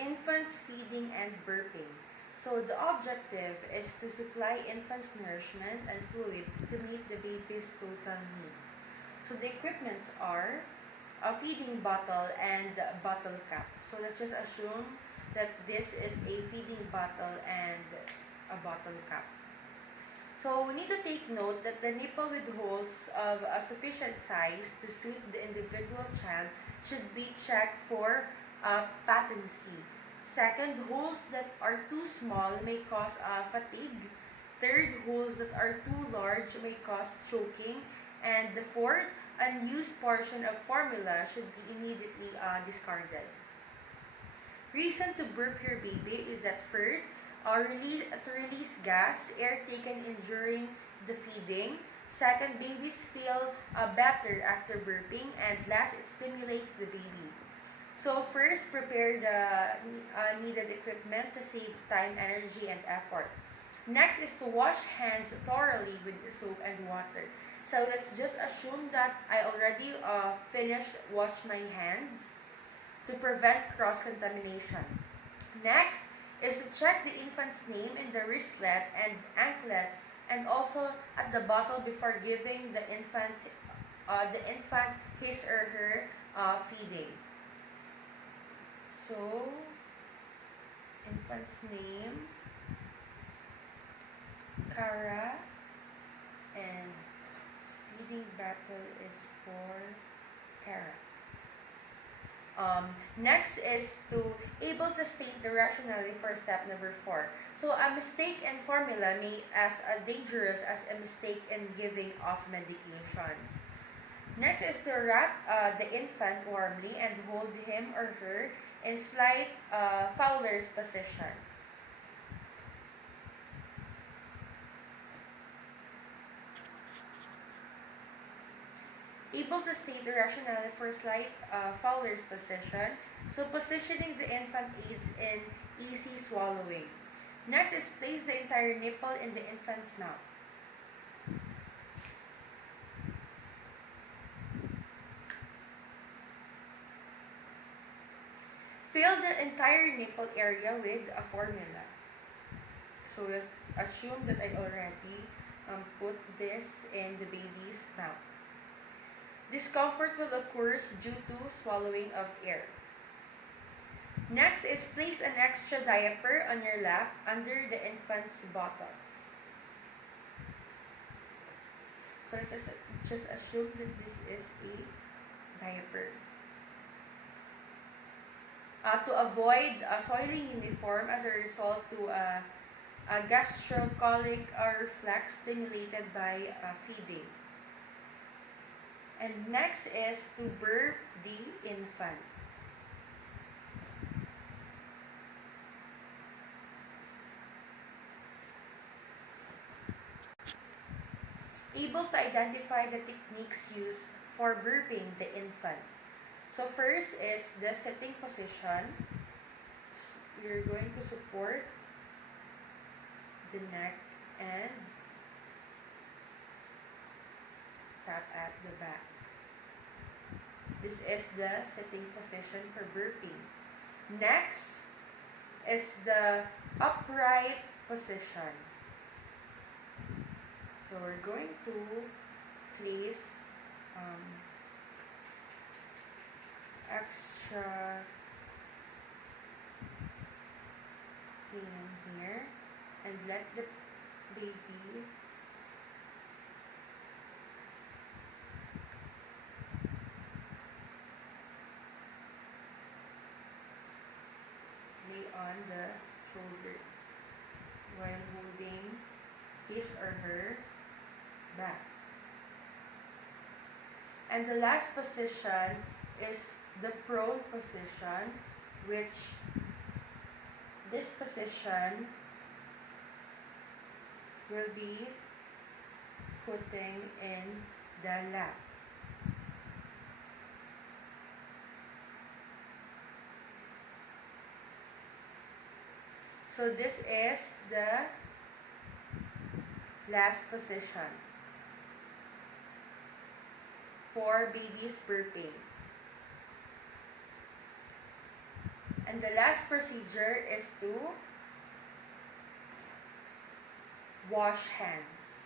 Infants feeding and burping. So the objective is to supply infants nourishment and fluid to meet the baby's total need. So the equipments are a feeding bottle and bottle cap. So let's just assume that this is a feeding bottle and a bottle cap. So we need to take note that the nipple with holes of a sufficient size to suit the individual child should be checked for patency. Second, holes that are too small may cause fatigue. Third, holes that are too large may cause choking. And the fourth, unused portion of formula should be immediately discarded. Reason to burp your baby is that first, to release gas, air taken in during the feeding. Second, babies feel better after burping. And last, it stimulates the baby. So first, prepare the needed equipment to save time, energy, and effort. Next is to wash hands thoroughly with soap and water. So let's just assume that I already finished wash my hands to prevent cross-contamination. Next is to check the infant's name in the wristlet and anklet and also at the bottle before giving the infant his or her feeding. So, infant's name, Kara, and feeding bottle is for Kara. Next is to able to state the rationale for step number 4. So a mistake in formula may as dangerous as a mistake in giving of medications. Next is to wrap the infant warmly and hold him or her in slight Fowler's position. Able to state the rationale for slight Fowler's position, so positioning the infant aids in easy swallowing. Next is place the entire nipple in the infant's mouth. Fill the entire nipple area with a formula. So let's assume that I already put this in the baby's mouth. Discomfort will occur due to swallowing of air. Next is place an extra diaper on your lap under the infant's buttocks. So let's just assume that this is a diaper. To avoid a soiling uniform as a result to a gastrocolic reflex stimulated by feeding. And next is to burp the infant. Able to identify the techniques used for burping the infant. So first is the sitting position. You're going to support the neck and tap at the back. This is the sitting position for burping. Next is the upright position. So we're going to place extra in here and let the baby lay on the shoulder while holding his or her back. And the last position is the prone position, which this position will be putting in the lap. So this is the last position for baby's burping. And the last procedure is to wash hands.